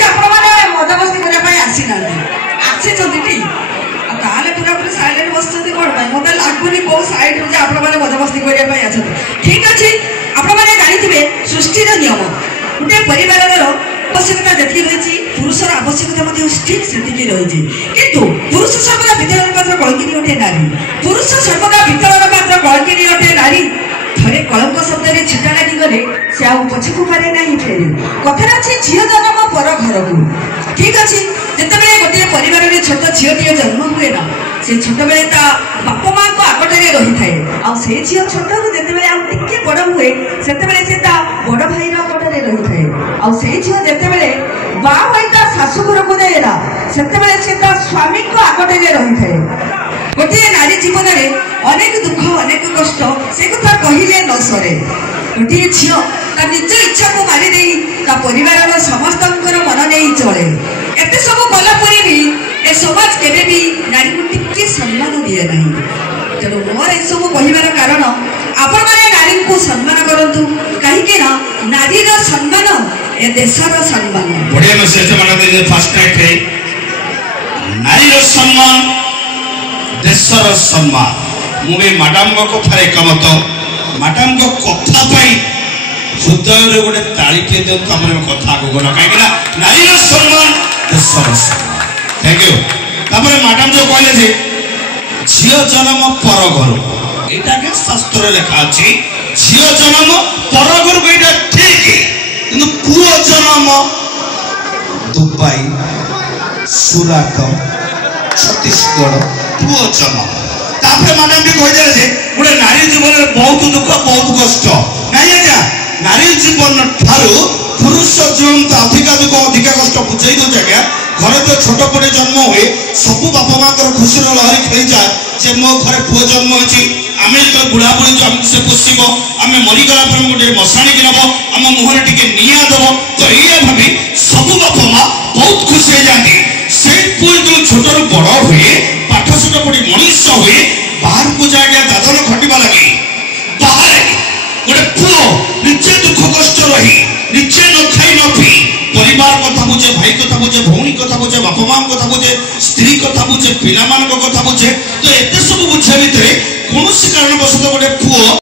ଲାଗୁଛି ଆପଣମାନେ ମଜାମସ୍ତି କରିବା ପାଇଁ ଆସିନାହାନ୍ତି, ଆସିଛନ୍ତି ତାହେଲେ ପୁରାପୁରି ସାଇଲେଣ୍ଟ ବସିଛନ୍ତି କ'ଣ ପାଇଁ? ମୋତେ ଲାଗୁନି କେଉଁ ସାଇଡ୍ରୁ ଯେ ଆପଣମାନେ ମଜାମସ୍ତି କରିବା ପାଇଁ ଆସନ୍ତି। ଠିକ୍ ଅଛି, ଆପଣମାନେ ଜାଣିଥିବେ ସୃଷ୍ଟିର ନିୟମ, ଗୋଟେ ପରିବାରର ଆବଶ୍ୟକତା ଯେତିକି ରହିଛି ପୁରୁଷର ଆବଶ୍ୟକତା ମଧ୍ୟ ଠିକ୍ ସେତିକି ରହିଛି। କିନ୍ତୁ ପୁରୁଷ ସର୍ବଦା ବିଦ୍ୟାଳୟର ପାତ୍ର କଳଙ୍କିନୀ ଅଟେ ନାରୀ, ପୁରୁଷ ସର୍ବଦା ବିଦ୍ୟାଳୟର ପାତ୍ର କଳଙ୍କିନୀ ଅଟେ ନାରୀ। ଥରେ କଳଙ୍କ ଶବ୍ଦରେ ଛିଟା ଲାଗିଗଲେ ସେ ଆଉ ପଛକୁ ମାରେ ନାହିଁ ଫେରି। କଥାରେ ଅଛି ଝିଅ ଜନ୍ମ ପର ଘରକୁ। ଠିକ୍ ଅଛି, ଯେତେବେଳେ ଗୋଟିଏ ପରିବାରରେ ଛୋଟ ଝିଅଟିଏ ଜନ୍ମ ହୁଏ ନା, ସେ ଛୋଟବେଳେ ତା ବାପ ମାଙ୍କ ଆଗଟାରେ ରହିଥାଏ। ଆଉ ସେ ଝିଅ ଛୋଟରୁ ଯେତେବେଳେ ଆଉ ଟିକେ ବଡ଼ ହୁଏ ସେତେବେଳେ ସେ ତା ବଡ଼ ଭାଇର ଆଗଟାରେ ରହିଥାଏ। ଆଉ ସେଇ ଝିଅ ଯେତେବେଳେ ବାହା ହୋଇ ତା ଶାଶୁ ଘରକୁ ଯାଏ ନା, ସେତେବେଳେ ସେ ତା ସ୍ୱାମୀଙ୍କ ଆଗଟାରେ ରହିଥାଏ। ଗୋଟିଏ ନାରୀ ଜୀବନରେ ଅନେକ ଦୁଃଖ ଅନେକ କଷ୍ଟ, ସେ କଥା କହିଲେ ନ ସରେ। ଗୋଟିଏ ଝିଅ ତା ନିଜ ଇଚ୍ଛାକୁ ମାରିଦେଇ ତା ପରିବାରର ସମସ୍ତଙ୍କର ମନ ନେଇ ଚଳେ। ଏତେ ସବୁ କଲା ପରେ ବି ଏ ସମାଜ କେବେ ବି ନାରୀକୁ ଟିକେ ସମ୍ମାନ ଦିଏ ନାହିଁ। ତେଣୁ ମୋର ଏସବୁ କହିବାର କାରଣ, ଆପଣମାନେ ନାରୀଙ୍କୁ ସମ୍ମାନ କରନ୍ତୁ, କାହିଁକି ନା ନାରୀର ସମ୍ମାନ ଏ ଦେଶର ସମ୍ମାନ। ବଢିଆ ମେସେଜ ମାନେ ଫାର୍ଷ୍ଟ ନାଇଟ୍ ରେ ନାରୀର ସମ୍ମାନ ଦେଶର ସମ୍ମାନ। ମୁଁ ବି ମ୍ୟାଡାମଙ୍କ କଥାରେ ଏକମତ। ମ୍ୟାଡାମଙ୍କ କଥା ପାଇଁ ହୃଦୟରେ ଗୋଟେ ତାଳିଟିଏ ଦିଅନ୍ତୁ, ଆମର କଥା ଆଗକୁ ଗଲା, କାହିଁକି ନା ନାରୀର ସମ୍ମାନ ଦେଶର ସମ୍ମାନ। Thank you. ତାପରେ ମ୍ୟାଡାମ ଯୋଉ କହିଲେ ଯେ ଝିଅ ଜନ୍ମ ପର ଘରୁ, ଏଇଟା ଆଜ୍ଞା ଶାସ୍ତ୍ରରେ ଲେଖା ଅଛି, ଝିଅ ଜନ୍ମ ପର ଘରକୁ, ଏଇଟା ଠିକ। କିନ୍ତୁ ପୁଅ ଜନ୍ମ ଦୁବାଇ, ସୁରାଟ, ଛତିଶଗଡ଼, ପୁଅ ଜନ୍ମ। ତାପରେ ମ୍ୟାଡାମ ବି କହିଦେଲେ ଯେ ଗୋଟେ ନାରୀ ଜୀବନରେ ବହୁତ ଦୁଃଖ ବହୁତ କଷ୍ଟ। ନାଇଁ ଆଜ୍ଞା, ନାରୀ ଜୀବନ ଠାରୁ ପୁରୁଷ ଜୀବନ ତ ଅଧିକା ଦୁଃଖ ଅଧିକା କଷ୍ଟ ବୁଝେଇ ଦଉଛି ଆଜ୍ଞା। ଘରେ ତ ଛୋଟ ପଟେ ଜନ୍ମ ହୁଏ, ସବୁ ବାପା ମାଙ୍କର ଖୁସିର ଲହରୀ ଖେଳିଯାଏ ଯେ ମୋ ଘରେ ପୁଅ ଜନ୍ମ ହୋଇଛି। ଆମେ ଯେତେବେଳେ ବୁଢ଼ା ବୁଢ଼ୀ ଆମକୁ ସେ ପୋଷିବ, ଆମେ ମରିଗଲା ପରେ ଗୋଟେ ମଶାଣିକି ନେବ, ଆମ ମୁହଁରେ ଟିକେ ନିଆଁ ଦେବ, ତ ଏଇଆ ଭାବି ସବୁ ବାପା ମା ବହୁତ ଖୁସି ହେଇଯାନ୍ତି। ସେଇ ପୁଅ ଯେତେବେଳେ ଛୋଟରୁ ବଡ଼ ହୁଏ, ପାଠ ସାଠ ପଢି ମଣିଷ ହୁଏ, ବାହାରକୁ ଯାଏ ଆଜ୍ଞା ଦାଦନ ଖଟିବା ଲାଗି। ବାହାରେ ଗୋଟେ ପୁଅ ନିଜେ ଦୁଃଖ କଷ୍ଟ ରହି, ନିଜେ ନ ଖାଇ ନ ପିଇ ପରିବାର କଥା ବୁଝେ, ଭାଇ କଥା ବୁଝେ, ଭଉଣୀ କଥା ବୁଝେ, ବାପା ମାଙ୍କ କଥା ବୁଝେ, ସ୍ତ୍ରୀ କଥା ବୁଝେ, ପିଲାମାନଙ୍କ କଥା ବୁଝେ। ତ